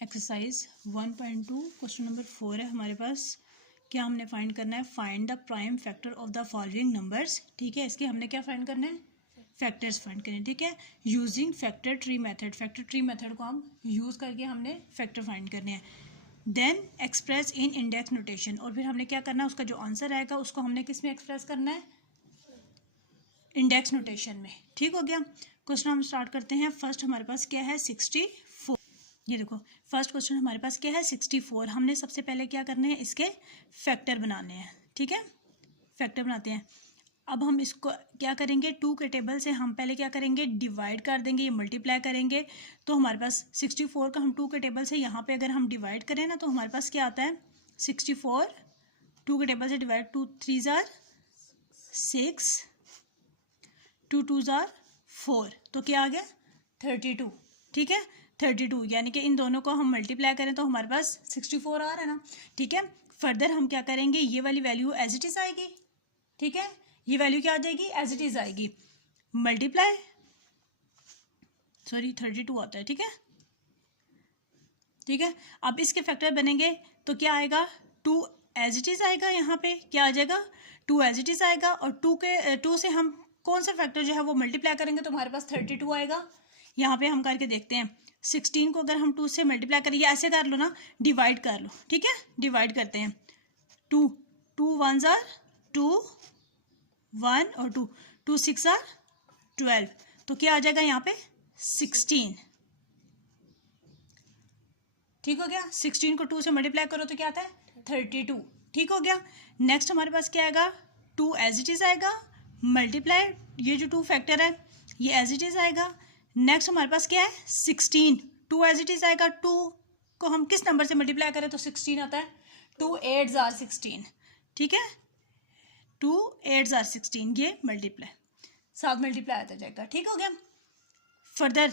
Exercise 1.2 question number 4 है हमारे पास। क्या हमने फाइंड करना है, find the prime factor of the following numbers. ठीक है, इसके हमने क्या फाइंड करना है, फैक्टर्स फाइंड करने। ठीक है, using factor tree method, factor tree method को हम यूज़ करके हमने फैक्टर फाइंड करने हैं। Then express in index notation, और फिर हमने क्या करना है, उसका जो आंसर आएगा उसको हमने किस में एक्सप्रेस करना है, इंडेक्स नोटेशन में। ठीक हो गया। क्वेश्चन हम स्टार्ट करते हैं। फर्स्ट हमारे पास क्या है, 64। ये देखो फर्स्ट क्वेश्चन हमारे पास क्या है, 64। हमने सबसे पहले क्या करना है, इसके फैक्टर बनाने हैं। ठीक है, फैक्टर बनाते हैं। अब हम इसको क्या करेंगे, 2 के टेबल से हम पहले क्या करेंगे, डिवाइड कर देंगे, ये मल्टीप्लाई करेंगे। तो हमारे पास 64 का हम 2 के टेबल से यहाँ पे अगर हम डिवाइड करें ना, तो हमारे पास क्या आता है, 64 2 के टेबल से डिवाइड, 2 3 जार 6, 2 2 जार 4, तो क्या आ गया 32। ठीक है, 32, यानी कि इन दोनों को हम मल्टीप्लाई करें तो हमारे पास 64 आ रहा है ना। ठीक है, फर्दर हम क्या करेंगे, ये वाली वैल्यू एज इट इज आएगी। ठीक है, ये वैल्यू क्या आ जाएगी, एज इट इज आएगी, मल्टीप्लाई 32 आता है। ठीक है, ठीक है। अब इसके फैक्टर बनेंगे तो क्या आएगा, 2 एज इट इज आएगा, यहाँ पे क्या आ जाएगा, 2 एज इट इज आएगा, और 2 से हम कौन सा फैक्टर जो है वो मल्टीप्लाई करेंगे तो हमारे पास 32 आएगा। यहाँ पे हम करके देखते हैं, 16 को अगर हम 2 से मल्टीप्लाई करें, या ऐसे कर लो ना, डिवाइड कर लो। ठीक है, डिवाइड करते हैं, 2 2 1 जार 2 1 और 2 2 6 जार 12, तो क्या आ जाएगा यहाँ पे 16। ठीक हो गया, 16 को 2 से मल्टीप्लाई करो तो क्या आता है 32। ठीक हो गया। नेक्स्ट हमारे पास क्या आएगा, 2 एज इट इज आएगा, मल्टीप्लाई ये जो 2 फैक्टर है ये एज इट इज आएगा। नेक्स्ट हमारे पास क्या है, 16 2 एज इट इज आएगा, 2 को हम किस नंबर से मल्टीप्लाई करें तो 16 आता है, 2 8 जार 16। ठीक है, 2 8 जार 16, ये मल्टीप्लाई 7 मल्टीप्लाई आता जाएगा। ठीक हो गया। फर्दर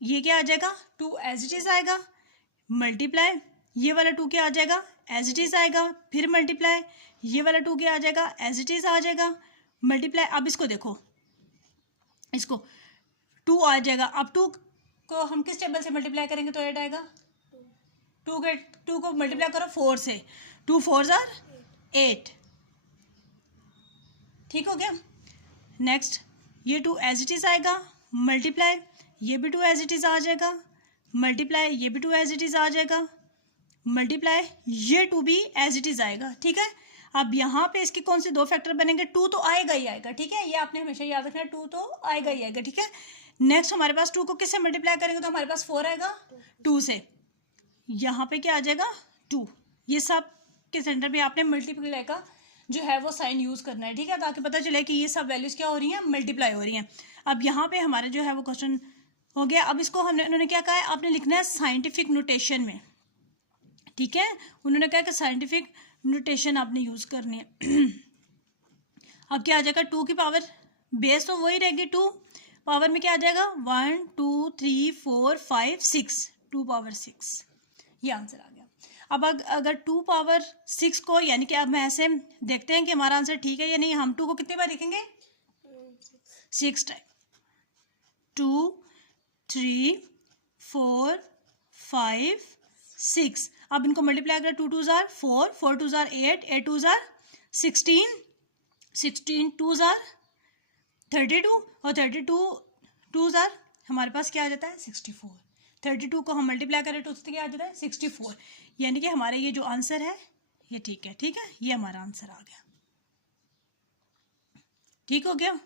ये क्या आ जाएगा, 2 एज इट इज आएगा, मल्टीप्लाई ये वाला 2 क्या आ जाएगा, एज इट इज आएगा, फिर मल्टीप्लाई ये वाला 2 क्या आ जाएगा, एज इट इज आ जाएगा, मल्टीप्लाई। अब इसको देखो, इसको 2 आ जाएगा। अब 2 को हम किस टेबल से मल्टीप्लाई करेंगे तो 8 आएगा, 2 को मल्टीप्लाई करो 4 से, 2 4 जार 8। ठीक हो गया। नेक्स्ट ये 2 एज इट इज आएगा, मल्टीप्लाई ये भी 2 एज इट इज आ जाएगा, मल्टीप्लाई ये भी 2 एज इट इज आ जाएगा, मल्टीप्लाई ये 2 भी एज इट इज आएगा। ठीक है, अब यहाँ पे इसके कौन से 2 फैक्टर बनेंगे, 2 तो आएगा ही आएगा। ठीक है, ये आपने हमेशा याद रखना है, 2 तो आएगा ही आएगा। ठीक है, नेक्स्ट हमारे पास 2 को किससे मल्टीप्लाई करेंगे तो हमारे पास 4 आएगा, 2 से, यहाँ पे क्या आ जाएगा 2। ये सब के सेंटर पे आपने मल्टीप्लाई का जो है वो साइन यूज़ करना है। ठीक है, ताकि पता चले कि ये सब वैल्यूज़ क्या हो रही हैं, मल्टीप्लाई हो रही हैं। अब यहाँ पे हमारा जो है वो क्वेश्चन हो गया। अब इसको उन्होंने क्या कहा है, आपने लिखना है साइंटिफिक नोटेशन में। ठीक है, उन्होंने कहा कि साइंटिफिक नोटेशन आपने यूज़ करनी है। अब क्या आ जाएगा, 2 की पावर बेस तो वही रहेगी, 2 पावर में क्या आ जाएगा, 1 2 3 4 5 6, 2 पावर 6, ये आंसर आ गया। अब अगर 2 पावर 6 को, यानी कि अब मैं ऐसे देखते हैं कि हमारा आंसर ठीक है या नहीं। हम 2 को कितनी बार लिखेंगे, 6 टाइम, 2 3 4 5 6। अब इनको मल्टीप्लाई करें, 2 2 जार 4 4 2 जार 8 8 2 जार 16 16 2 जार 32, और 32 2 जार हमारे पास क्या आ जाता है 64। 32 को हम मल्टीप्लाई करें तो क्या आ जाता है 64, यानी कि हमारे ये जो आंसर है ये ठीक है। ठीक है, ये हमारा आंसर आ गया। ठीक हो गया।